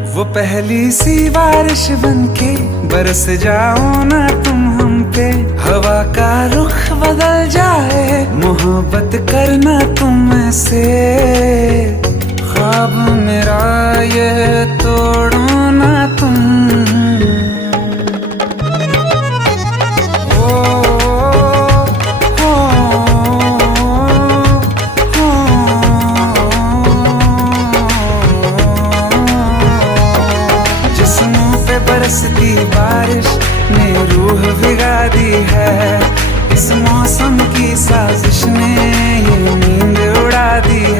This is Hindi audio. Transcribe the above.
वो पहली सी बारिश बनके बरस जाओ ना तुम हम पे, हवा का रुख बदल जाए, मोहब्बत करना तुम से। ख्वाब मेरा ये तोड़ो ना तुम। बरसती बारिश ने रूह भिगा दी है, इस मौसम की साजिश ने ये नींद उड़ा दी है।